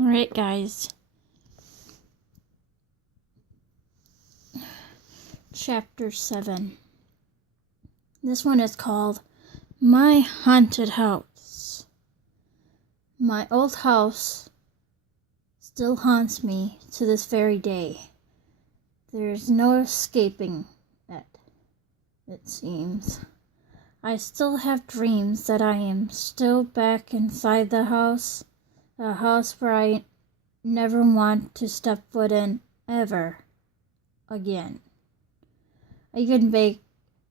Alright, guys. Chapter 7. This one is called My Haunted House. My old house still haunts me to this very day. There's no escaping it seems. I still have dreams that I am still back inside the house, a house where I never want to step foot in ever again. I even beg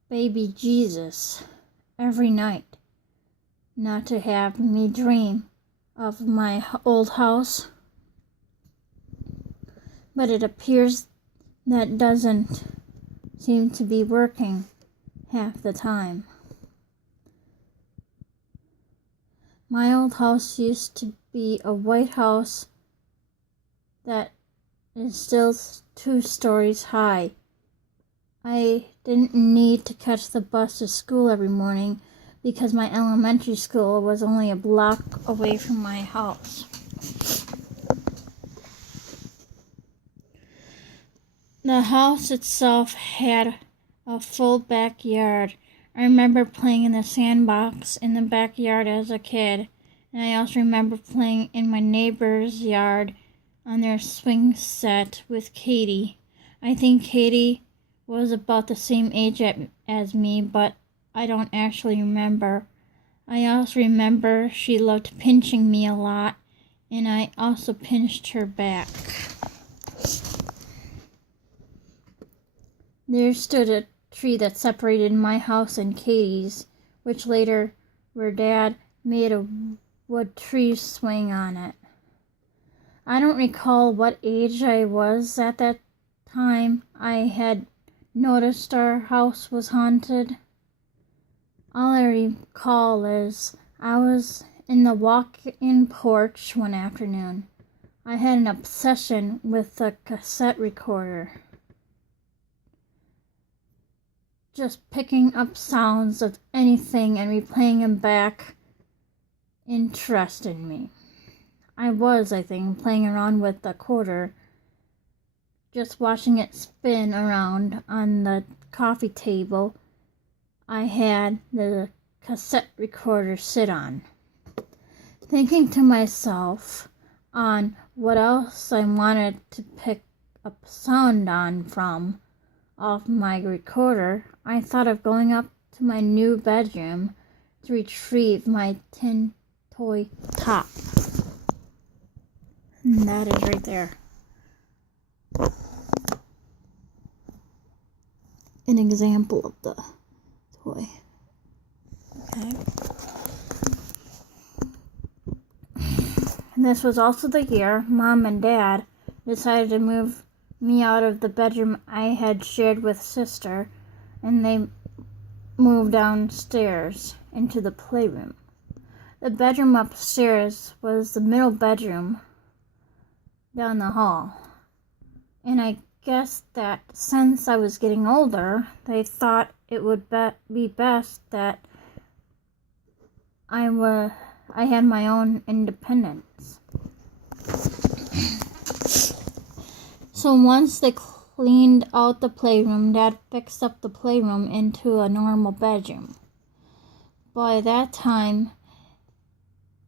baby Jesus every night not to have me dream of my old house, but it appears that doesn't seem to be working half the time. My old house used to be a white house that is still 2 stories high. I didn't need to catch the bus to school every morning because my elementary school was only a block away from my house. The house itself had a full backyard. I remember playing in the sandbox in the backyard as a kid, and I also remember playing in my neighbor's yard on their swing set with Katie. I think Katie was about the same age as me, but I don't actually remember. I also remember she loved pinching me a lot, and I also pinched her back. There stood a tree that separated my house and Katie's, which later, where Dad made a wood tree swing on it. I don't recall what age I was at that time I had noticed our house was haunted. All I recall is I was in the walk-in porch one afternoon. I had an obsession with the cassette recorder, just picking up sounds of anything and replaying them back interested me. I think, playing around with the quarter, just watching it spin around on the coffee table I had the cassette recorder sit on, thinking to myself on what else I wanted to pick up sound on from off my recorder. I thought of going up to my new bedroom to retrieve my tin toy top. And that is right there. An example of the toy. Okay. And this was also the year Mom and Dad decided to move me out of the bedroom I had shared with Sister, and they moved downstairs into the playroom. The bedroom upstairs was the middle bedroom down the hall, and I guess that since I was getting older, they thought it would be best that I had my own independence. So once they cleaned out the playroom, Dad fixed up the playroom into a normal bedroom. By that time,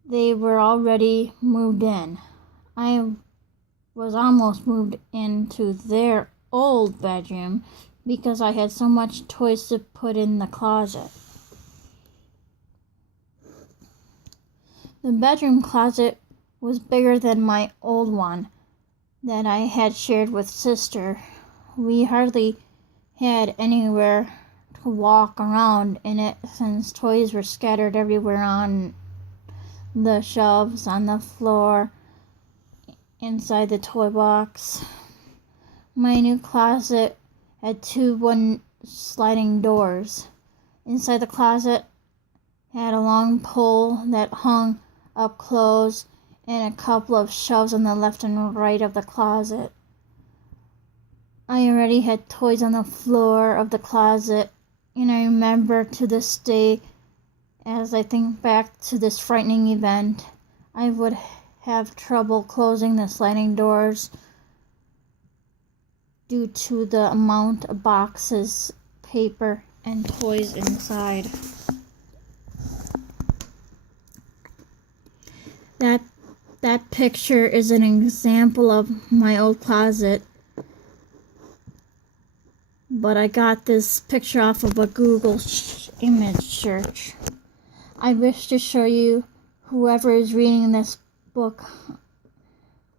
they were already moved in. I was almost moved into their old bedroom because I had so much toys to put in the closet. The bedroom closet was bigger than my old one that I had shared with Sister. We hardly had anywhere to walk around in it since toys were scattered everywhere on the shelves, on the floor, inside the toy box. My new closet had 2 wooden sliding doors. Inside the closet had a long pole that hung up clothes and a couple of shelves on the left and right of the closet. I already had toys on the floor of the closet, and I remember to this day, as I think back to this frightening event, I would have trouble closing the sliding doors due to the amount of boxes, paper, and toys inside. That picture is an example of my old closet, but I got this picture off of a Google image search. I wish to show you, whoever is reading this book,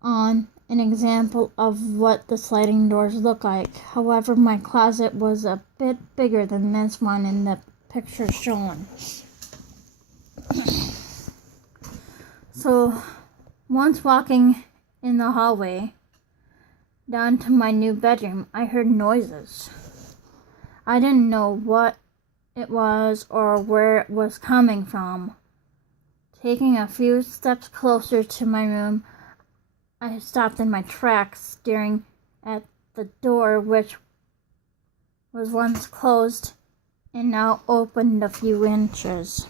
on an example of what the sliding doors look like. However, my closet was a bit bigger than this one in the picture shown. So, once walking in the hallway down to my new bedroom, I heard noises. I didn't know what it was or where it was coming from. Taking a few steps closer to my room, I stopped in my tracks, staring at the door, which was once closed and now opened a few inches.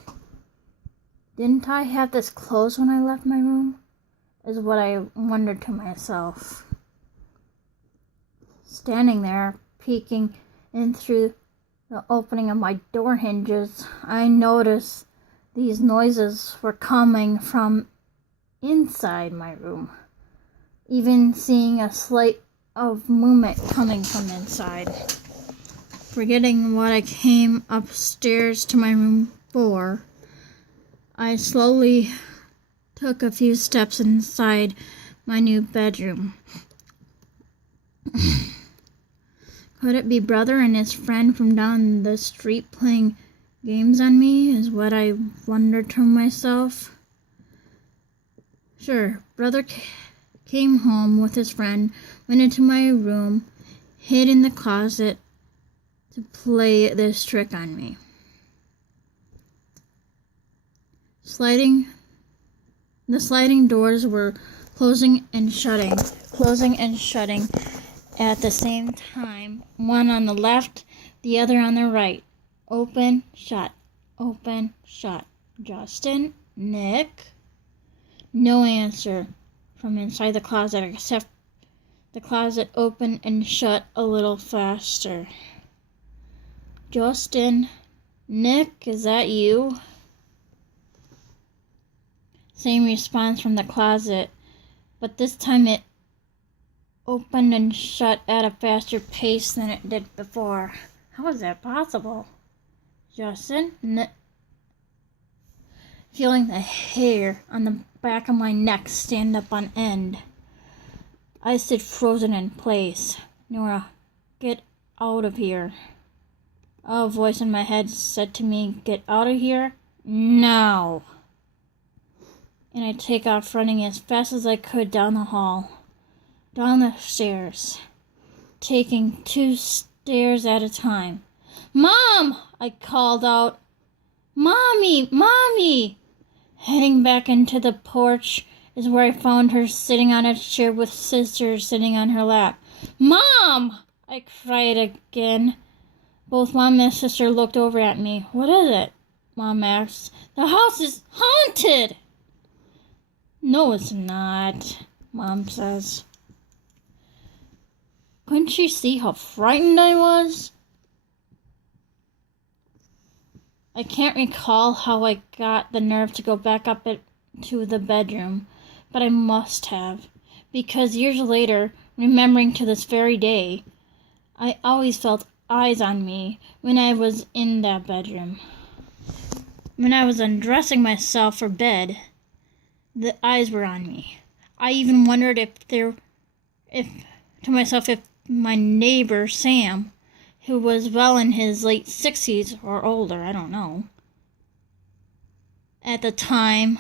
Didn't I have this closed when I left my room? Is what I wondered to myself. Standing there, peeking in through the opening of my door hinges, I noticed these noises were coming from inside my room, even seeing a slight of movement coming from inside. Forgetting what I came upstairs to my room for, I slowly took a few steps inside my new bedroom. Could it be Brother and his friend from down the street playing games on me, is what I wondered to myself. Sure, Brother came home with his friend, went into my room, hid in the closet to play this trick on me. The sliding doors were closing and shutting at the same time, one on the left, the other on the right. Open, shut, open, shut. Justin? Nick? No answer from inside the closet, except the closet opened and shut a little faster. Justin? Nick, is that you? Same response from the closet, but this time it opened and shut at a faster pace than it did before. How is that possible? Justin? Feeling the hair on the back of my neck stand up on end, I stood frozen in place. Nora, get out of here. A voice in my head said to me, get out of here now. And I take off running as fast as I could down the hall, down the stairs, taking 2 stairs at a time. Mom! I called out. Mommy! Mommy! Heading back into the porch is where I found her sitting on a chair with sister sitting on her lap. Mom! I cried again. Both Mom and sister looked over at me. What is it? Mom asked. The house is haunted! No, it's not, Mom says. Couldn't you see how frightened I was? I can't recall how I got the nerve to go back up to the bedroom, but I must have, because years later, remembering to this very day, I always felt eyes on me when I was in that bedroom. When I was undressing myself for bed, the eyes were on me. I even wondered if my neighbor Sam, who was well in his late 60s or older, I don't know, at the time,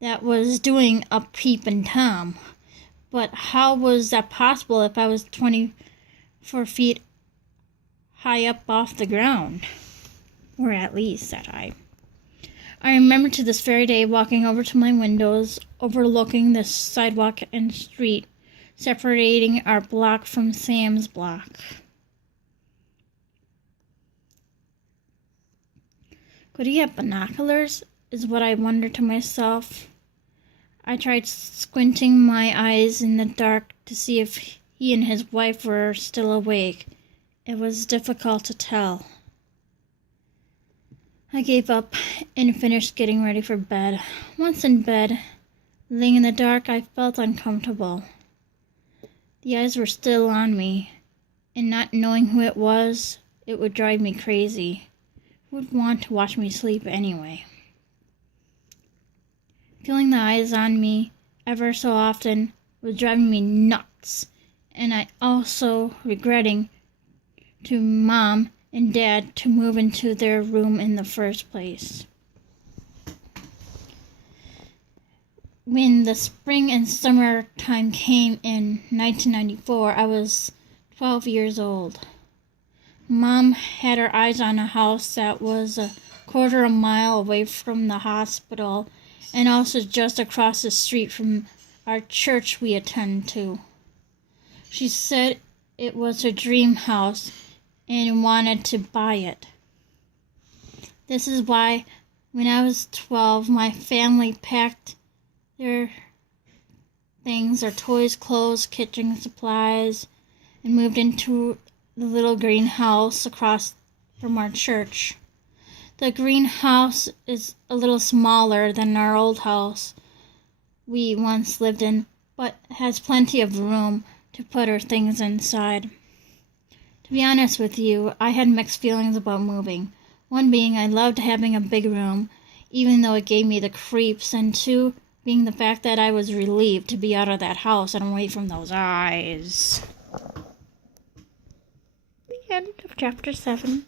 that was doing a peeping Tom. But how was that possible if I was 24 feet high up off the ground? Or at least that high. I remember to this very day walking over to my windows, overlooking the sidewalk and street, separating our block from Sam's block. Could he have binoculars? Is what I wondered to myself. I tried squinting my eyes in the dark to see if he and his wife were still awake. It was difficult to tell. I gave up and finished getting ready for bed. Once in bed, laying in the dark, I felt uncomfortable. The eyes were still on me, and not knowing who it was, it would drive me crazy. Who would want to watch me sleep anyway? Feeling the eyes on me ever so often was driving me nuts, and I also regretting to Mom and Dad to move into their room in the first place. When the spring and summer time came in 1994, I was 12 years old. Mom had her eyes on a house that was a quarter of a mile away from the hospital and also just across the street from our church we attend to. She said it was her dream house and wanted to buy it. This is why when I was 12, my family packed their things, their toys, clothes, kitchen supplies, and moved into the little greenhouse across from our church. The greenhouse is a little smaller than our old house we once lived in, but has plenty of room to put our things inside. To be honest with you, I had mixed feelings about moving. One being I loved having a big room, even though it gave me the creeps, and two being the fact that I was relieved to be out of that house and away from those eyes. The end of chapter 7.